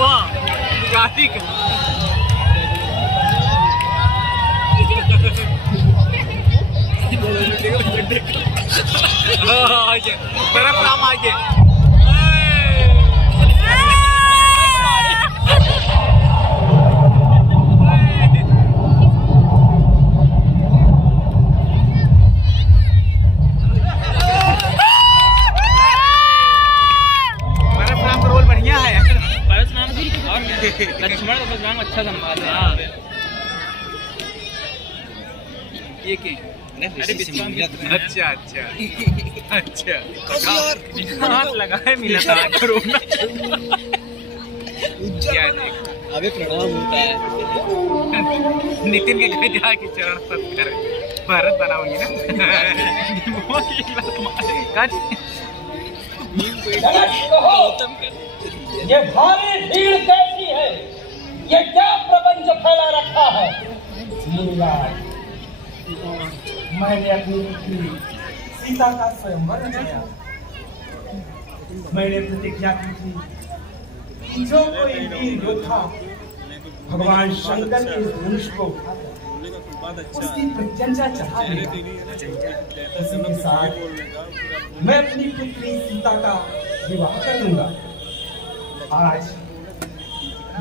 वाह गाड़ी का तरफ नाम आगे लक्ष्मण का नाम अच्छा संभाल है। ये क्या? अच्छा अच्छा अच्छा हाथ लगा है मिला था कोरोना क्या देख अबे प्रणाम होता है। नितिन के घर जाके चरण स्पर्श करे भारत बनाओगी ना ये भारी भीड़ कैसी है? ये क्या प्रपंच फैला रखा है? मैंने अपनी पुत्री सीता का स्वयंवर रचाया। मैंने प्रतिज्ञा की थी कि जो कोई वीर योद्धा भगवान शंकर के धनुष को उठाकर उसकी प्रत्यंचा चढ़ा देगा, उसी के साथ मैं अपनी पुत्री सीता का विवाह कर लूंगा। आज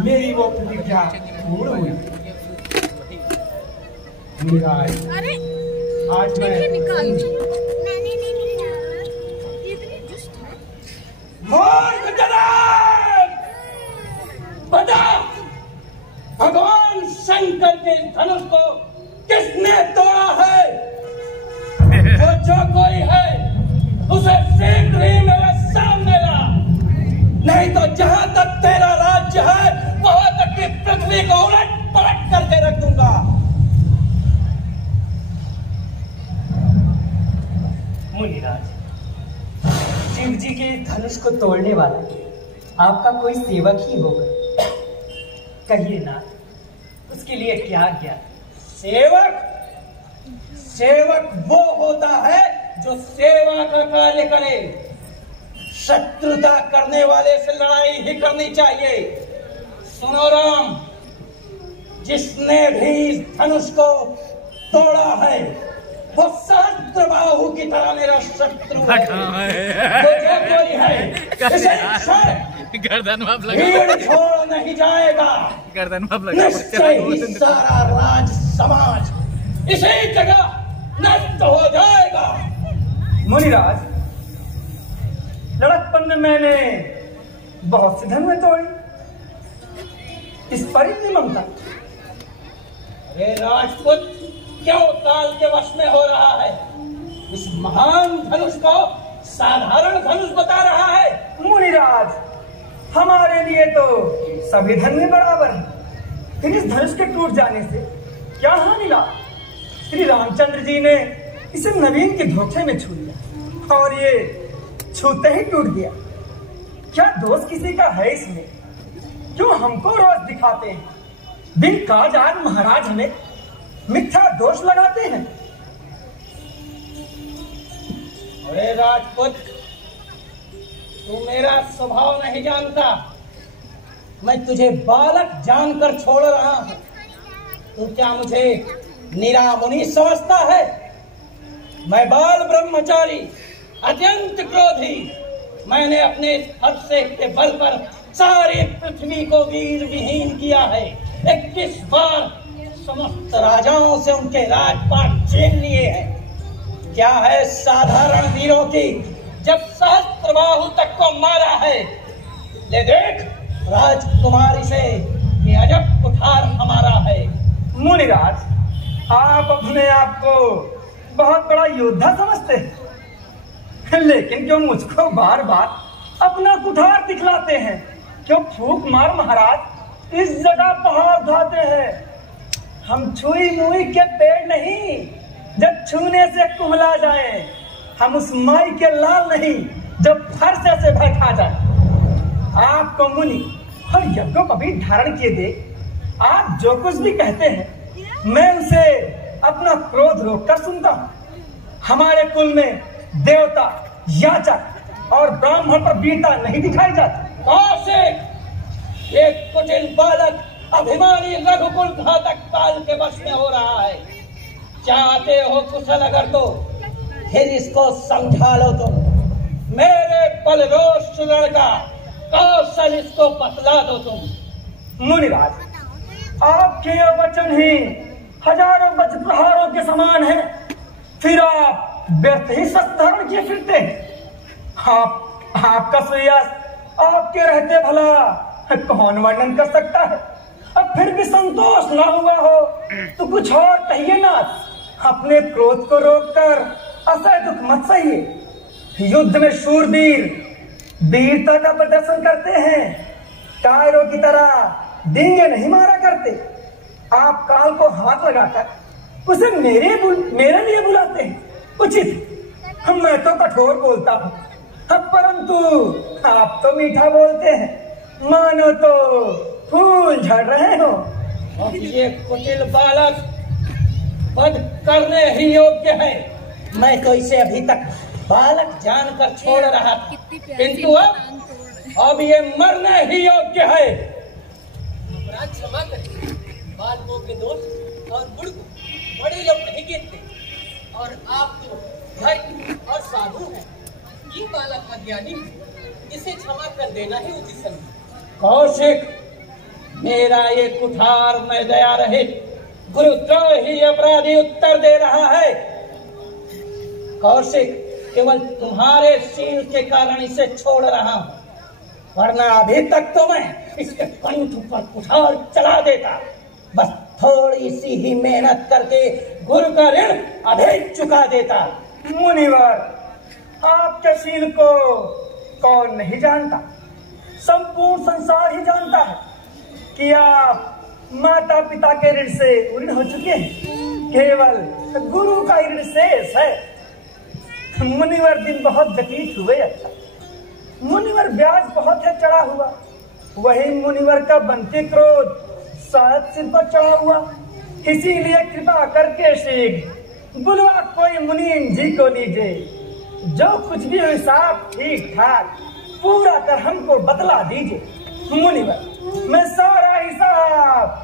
मेरी वो प्रतिज्ञा पूर्ण हुई। अरे आज मैं बताओ भगवान शंकर के धनुष को किसने तोड़ा है? वो जो कोई है उसे शीघ्र ही मेरे सामने ला, नहीं तो जहां तक तेरा राज्य है वहां तक की पृथ्वी को उलट पलट करके रख दूंगा। मुनिराज, शिव जी के धनुष को तोड़ने वाला आपका कोई सेवक ही होगा। कहिए ना, उसके लिए क्या ज्ञान? सेवक सेवक वो होता है जो सेवा का कार्य करे। शत्रुता करने वाले से लड़ाई ही करनी चाहिए। सुनो राम, जिसने भी इस धनुष को तोड़ा है वो सहस्त्रबाहु की तरह मेरा शत्रु है। तो जो कोई है इसे गर्दन भीड़ छोड़ नहीं जाएगा। गर्दन निश्चय ही सारा राज समाज इसी जगह नष्ट हो जाएगा। मुनिराज, लड़कपन में मैंने बहुत सी धनुएं तोड़ी, इस पर इतनी ममता? अरे राजपूत, क्यों काल के वश में हो रहा है? इस महान धनुष को साधारण धनुष बता रहा है। मुनिराज, हमारे लिए तो सभी धनुष बराबर हैं, फिर इस धनुष के टूट जाने से क्या हानि ला? श्री रामचंद्र जी ने इसे नवीन के धोखे में छू लिया और ये छूते ही टूट गया। क्या दोष किसी का है इसमें? क्यों हमको रोज दिखाते हैं? बिन काज आज महाराज हमें मिथ्या दोष लगाते हैं। अरे राजपूत, तू मेरा स्वभाव नहीं जानता। मैं तुझे बालक जानकर छोड़ रहा हूं। तू क्या मुझे निरामुनि समझता है? मैं बाल ब्रह्मचारी, अत्यंत क्रोधी। मैंने अपने हर्षे के बल पर सारी पृथ्वी को वीर विहीन किया है। 21 बार समस्त राजाओं से उनके राजपाट छीन लिए हैं। क्या है साधारण वीरों की जब सहस्त्रबाहु तक को मारा है। ले देख, राजकुमारी से ये अजब कुठार हमारा है। मुनिराज, आप अपने आप को बहुत बड़ा योद्धा समझते हैं, लेकिन क्यों मुझको बार बार अपना कुठार दिखलाते हैं? क्यों फूंक मार महाराज इस जगह पहाड़ उठाते हैं? हम छुई मुई के पेड़ नहीं, जब छूने से कुम्हला जाए। हम उस माई के लाल नहीं जो फरसे से बैठा जाए। आपको मुनि और यज्ञों को भी धारण किए दे, आप जो कुछ भी कहते हैं मैं उसे अपना क्रोध रोककर सुनता हूँ। हमारे कुल में देवता, याचक और ब्राह्मण पर वीरता नहीं दिखाई जाती। कौशिक, ये अभिमानी रघुकुल घातक काल के वश में हो रहा है। चाहते हो कुशल अगर तो फिर इसको समझा लो तुम। मेरे बलरोष लड़का कौशल इसको बतला दो तुम। मुनिराज, आपके ये वचन ही हजारों वज्र प्रहारों के समान है, फिर आप व्यर्थ ही सत्धारण किए फिरते हैं। आपका सुयस आपके रहते भला कौन वर्णन कर सकता है। अब फिर भी संतोष ना हुआ हो तो कुछ और कहिए ना। अपने क्रोध को रोककर असह्य दुख मत सहिए। युद्ध में शूरवीर वीरता का प्रदर्शन करते हैं, कायरों की तरह डींगे नहीं मारा करते। आप काल को हाथ लगाकर उसे मेरे लिए बुलाते हैं, उचित। मैं तो कठोर बोलता हूँ, परंतु आप तो मीठा बोलते हैं, मानो तो फूल झड़ रहे हो। अब ये कुटिल बालक वध करने ही योग्य है। मैं तो इसे अभी तक बालक जानकर छोड़ रहा था, किंतु अब ये मरने ही योग्य है। क्षमा करिए, बालकों के दोष और गुण को बड़े लोग नहीं गिनते, और आप तो भाई और साधु हैं। ये बालक अज्ञानी है, इसे क्षमा कर देना ही उचित समझे। कौशिक, मेरा ये कुठार में दया रहित गुरुद्रोही अपराधी उत्तर दे रहा है। कौशिक, केवल तुम्हारे शील के कारण इसे छोड़ रहा हूं, वरना अभी तक तो मैं इसके कंठ पर कुठार चला देता। बस थोड़ी सी ही मेहनत करके गुरु का ऋण अभी चुका देता। मुनिवर, आपके शील को कौन नहीं जानता। संपूर्ण संसार ही जानता है कि आप माता पिता के ऋण से ऋण हो चुके हैं, केवल गुरु का ऋण शेष है। मुनिवर दिन बहुत व्यतीत हुए। अच्छा, मुनिवर ब्याज बहुत है चढ़ा हुआ, वही मुनिवर का बनते क्रोध शायद सिर पर चढ़ा हुआ। इसीलिए कृपा करके शीघ्र बुलवा कोई मुनीम जी को लीजिए, जो कुछ भी हिसाब ठीक ठाक पूरा कर हमको बतला दीजिए। मुनिवर, मैं सारा हिसाब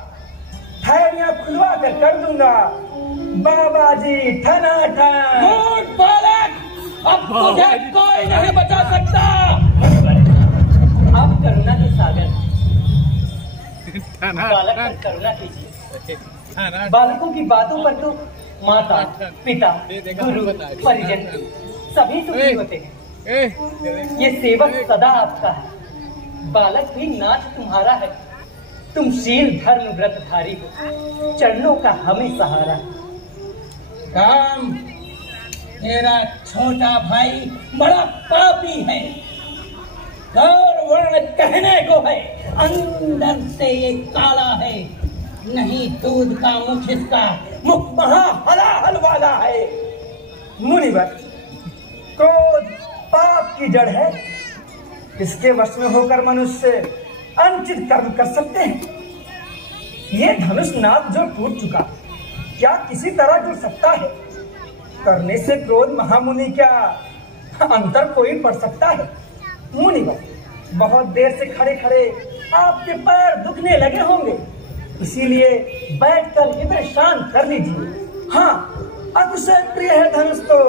थैलियां खुलवा कर दूंगा। बाबा जी ठनाठन। मूर्ख बालक, अब तुझे कोई नहीं बचा सकता। आप करुणा के सागर, बालक पर करुणा कीजिए। बालकों की बातों पर तो माता पिता गुरु परिजन सभी सुखी होते हैं। ये सेवक सदा आपका है, बालक भी नाथ तुम्हारा है। तुम शील धर्म व्रतधारी हो, चरणों का हमें सहारा। राम, मेरा छोटा भाई बड़ा पापी है। गौर वर्ण कहने को है, अंदर से ये काला है। नहीं दूध का मुख इसका, मुख महा हलाहल वाला है। मुनिवर, क्रोध पाप की जड़ है, इसके वश में होकर मनुष्य अनुचित कर्म कर सकते हैं। ये धनुष नाद जो टूट चुका, क्या किसी तरह जुड़ सकता है? करने से क्रोध महामुनि क्या अंतर कोई पड़ सकता है? मुनिवर, बहुत देर से खड़े खड़े आपके पैर दुखने लगे होंगे, इसीलिए बैठकर इधर शांत कर लीजिए। हाँ, अतिशय प्रिय है धनुष तो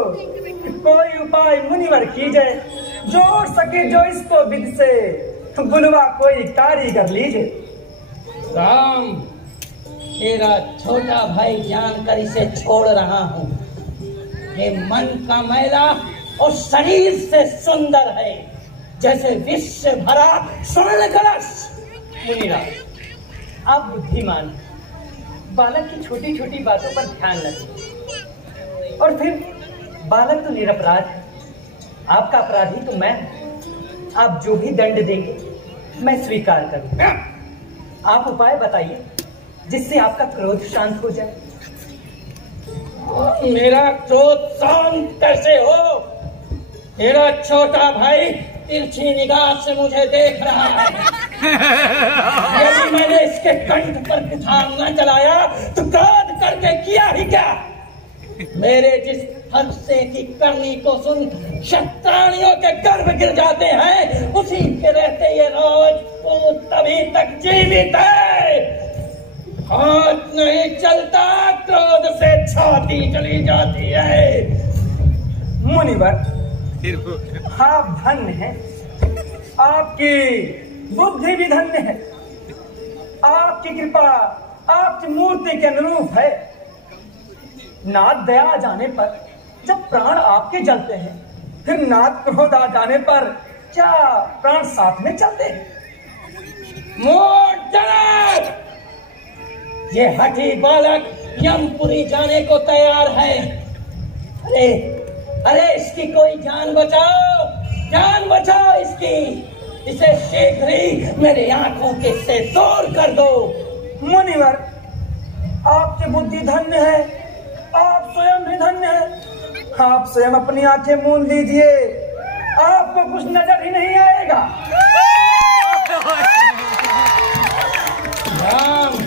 कोई उपाय मुनिवर कीजिए, जोड़ सके जो इसको विधि से, बुलवा कोई कारीगर लीजिए। राम, तेरा छोटा भाई जानकर इसे छोड़ रहा हूँ। ये मन का मैला और शरीर से सुंदर है, जैसे विष से भरा स्वर्ण कलश। मुनिराज, आप बुद्धिमान, बालक की छोटी छोटी बातों पर ध्यान रखें। और फिर बालक तो निरपराध है, आपका अपराधी तो मैं हूं। आप जो भी दंड देंगे मैं स्वीकार करूंगा। आप उपाय बताइए जिससे आपका क्रोध शांत हो जाए। मेरा क्रोध शांत कैसे हो? तेरा छोटा भाई तिरछी निगाह से मुझे देख रहा है। यदि मैंने इसके कंठ पर कुठार न चलाया तो क्रोध करके किया ही क्या? मेरे जिस हर्षे की करनी को सुन क्षत्राणियों के गर्भ गिर जाते हैं, उसी के रहते ये राजपूत तभी तक जीवित है। हाथ नहीं चलता, क्रोध से छाती चली जाती है। मुनिवर, फिर वो आप धन्य हैं, आपकी बुद्धि भी धन्य है, आपकी कृपा आपकी मूर्ति के अनुरूप है। नाथ दया आ जाने पर जब प्राण आपके जलते हैं, फिर नाथ क्रोध आ जाने पर क्या प्राण साथ में चलते हैं? मोट, ये हठी बालक यमपुरी जाने को तैयार है। अरे अरे, इसकी कोई जान बचाओ, जान बचाओ इसकी। इसे शीघ्र ही मेरी आंखों के से दूर कर दो। मुनिवर, आपकी बुद्धि धन्य है, आप स्वयं भी धन्य है। आप स्वयं अपनी आंखें मूंद लीजिए, आपको कुछ नजर ही नहीं आएगा। राम,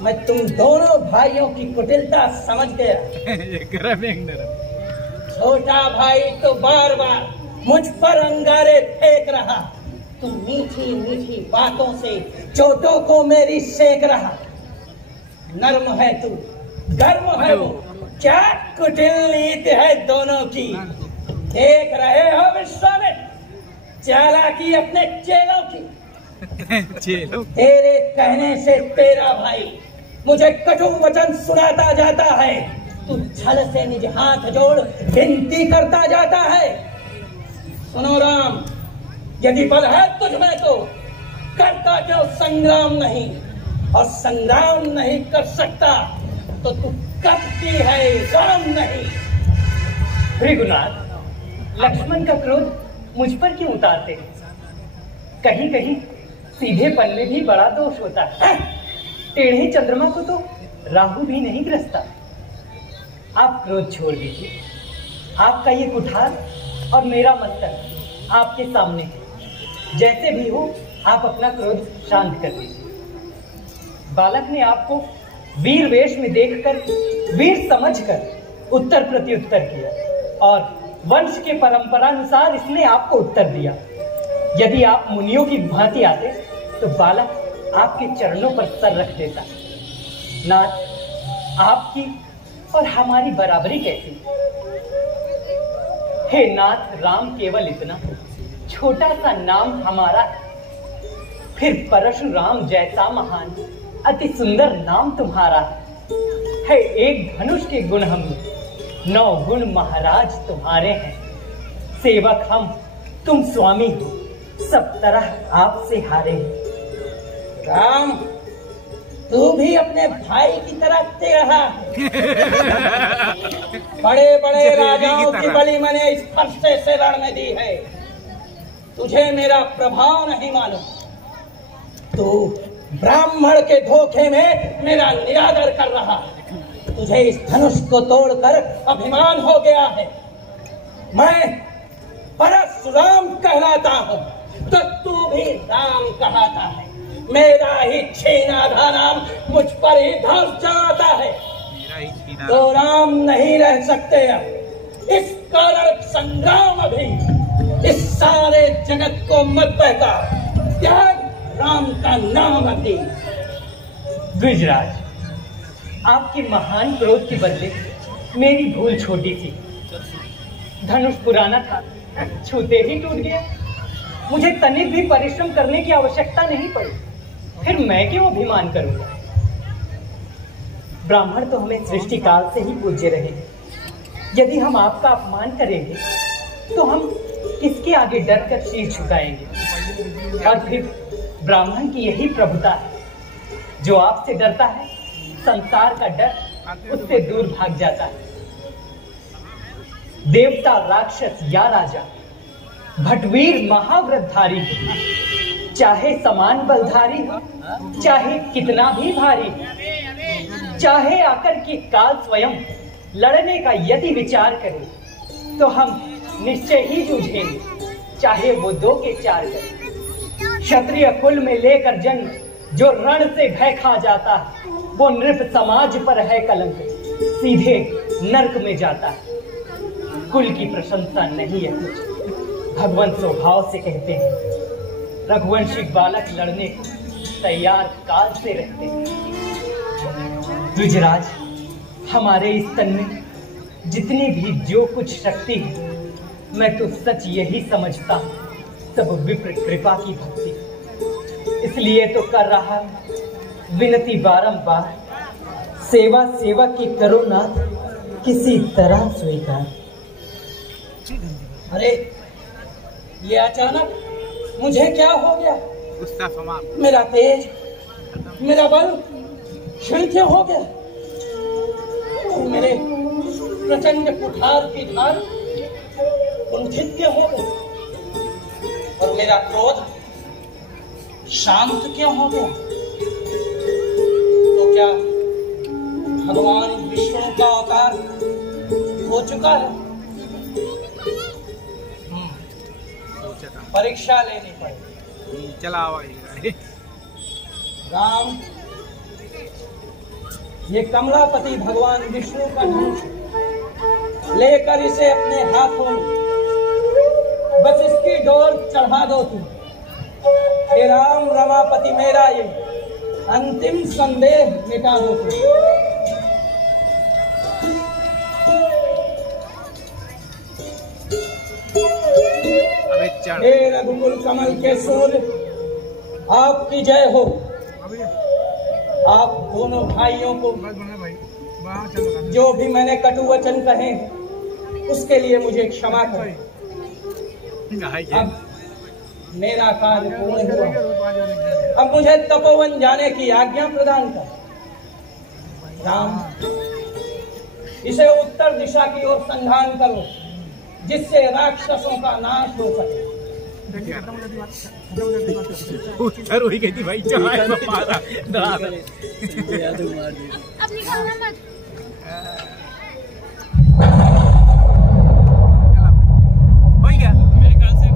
मैं तुम दोनों भाइयों की कुटिलता समझ गया। ये गरम एक नरम। छोटा भाई तो बार बार मुझ पर अंगारे फेंक रहा, तू मीठी मीठी बातों से चोटों को मेरी सेक रहा। नर्म है तू, गर्म है वो, क्या कुटिल नीति है दोनों की। देख रहे हो विश्वामित्र, चालाकी अपने चेलों की। चलो तेरे कहने से तेरा भाई मुझे कटु वचन सुनाता जाता है, तू छल से निज हाथ जोड़ विनती करता जाता है। सुनो राम, यदि बल है तुझ में तो करता क्यों संग्राम नहीं, और संग्राम नहीं कर सकता तो तू कपटी है, राम नहीं। भृगुनाथ, लक्ष्मण का क्रोध मुझ पर क्यों उतारते? कहीं कहीं सीधेपन में भी बड़ा दोष होता है। टेढ़े चंद्रमा को तो राहु भी नहीं ग्रसता। आप क्रोध छोड़ दीजिए, आपका ये कुठार और मेरा मस्तक आपके सामने है। जैसे भी हो, आप अपना क्रोध शांत कर दीजिए। बालक ने आपको वीर वेश में देखकर, वीर समझकर उत्तर प्रत्युत्तर किया, और वंश के परंपरानुसार इसने आपको उत्तर दिया। यदि आप मुनियों की भांति आते तो बालक आपके चरणों पर सर रख देता। नाथ, आपकी और हमारी बराबरी कैसी? हे नाथ राम, केवल इतना छोटा सा नाम हमारा है, फिर परशुराम जैसा महान अति सुंदर नाम तुम्हारा है। एक धनुष के गुण हम, 9 गुण महाराज तुम्हारे हैं। सेवक हम, तुम स्वामी हो, सब तरह आपसे हारे हैं। राम, तू भी अपने भाई की तरह तेरा बड़े बड़े राजाओं की बलि मैंने इस फरसे से रण में दी है। तुझे मेरा प्रभाव नहीं मालूम। तू ब्राह्मण के धोखे में मेरा निरादर कर रहा है। तुझे इस धनुष को तोड़कर अभिमान हो गया है। मैं परशुराम कहलाता हूँ तो तू भी राम कहलाता है। मेरा ही छीना नाम मुझ पर ही धनुष चलाता है, तो राम नहीं रह सकते। अब इस कारण संग्राम अभी इस सारे जगत को मत बहका, त्याग राम का नाम अभी। द्विजराज, आपके महान क्रोध के बदले मेरी भूल छोटी थी। धनुष पुराना था, छूते ही टूट गया। मुझे तनिक भी परिश्रम करने की आवश्यकता नहीं पड़ी, फिर मैं क्यों अभिमान करूंगा? ब्राह्मण तो हमें सृष्टि काल से ही पूज्य रहे। यदि हम आपका अपमान करेंगे तो हम किसके आगे डर कर सिर झुकाएंगे? और फिर ब्राह्मण की यही प्रभुता है, जो आपसे डरता है संसार का डर उससे दूर भाग जाता है। देवता, राक्षस या राजा, भटवीर महाव्रतधारी हो, चाहे समान बलधारी हो, चाहे कितना भी भारी हो, चाहे आकर के काल स्वयं लड़ने का यदि विचार करे तो हम निश्चय ही जूझेंगे, चाहे वो 2 के 4 करे। क्षत्रिय कुल में लेकर जन्म जो रण से भय खा जाता है, वो नृप समाज पर है कलंक, सीधे नरक में जाता है। कुल की प्रशंसा नहीं है कुछ, भगवान स्वभाव से कहते हैं। रघुवंशी बालक लड़ने को तैयार काल से रहते हैं। युजराज, हमारे इस तन में जितनी भी जो कुछ शक्ति है, मैं तो सच यही समझता हूँ सब विप्र कृपा की भक्ति। इसलिए तो कर रहा विनती बारंबार, सेवा सेवा की करो नाथ किसी तरह स्वीकार। अरे ये अचानक मुझे क्या हो गया? गुस्सा समाप्त। मेरा तेज, मेरा बल क्षीण क्यों हो गया? और मेरे प्रचंड कुठार की धार कुंठित क्यों हो गई? और मेरा क्रोध शांत क्यों हो गया? तो क्या भगवान विष्णु का अवतार हो चुका है? परीक्षा लेनी पड़ेगी। चला राम, ये कमलापति भगवान विष्णु का धनुष लेकर इसे अपने हाथों में बस इसकी डोर चढ़ा दो तुम। हे राम रमापति, मेरा ये अंतिम संदेह मिटा दो तुम। हे रघुकुल कमल के सूर्य, आपकी जय हो। आप दोनों भाइयों को जो भी मैंने कटु वचन कहे हैं उसके लिए मुझे क्षमा करें। अब मेरा कार्य पूर्ण हुआ, अब मुझे तपोवन जाने की आज्ञा प्रदान कर। राम, इसे उत्तर दिशा की ओर संधान करो जिससे राक्षसों का नाश हो सके। उत्तर हो गई थी भाई, चढ़ाई में मारा अब निकलना मत। हो गया मेरे ख्याल से।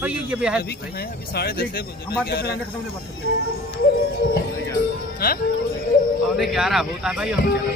हो ये ब्याह अभी 10:30 हम बात करते रहेंगे, खत्म नहीं बात करते हैं। 11:15 होता है भाई, हम चला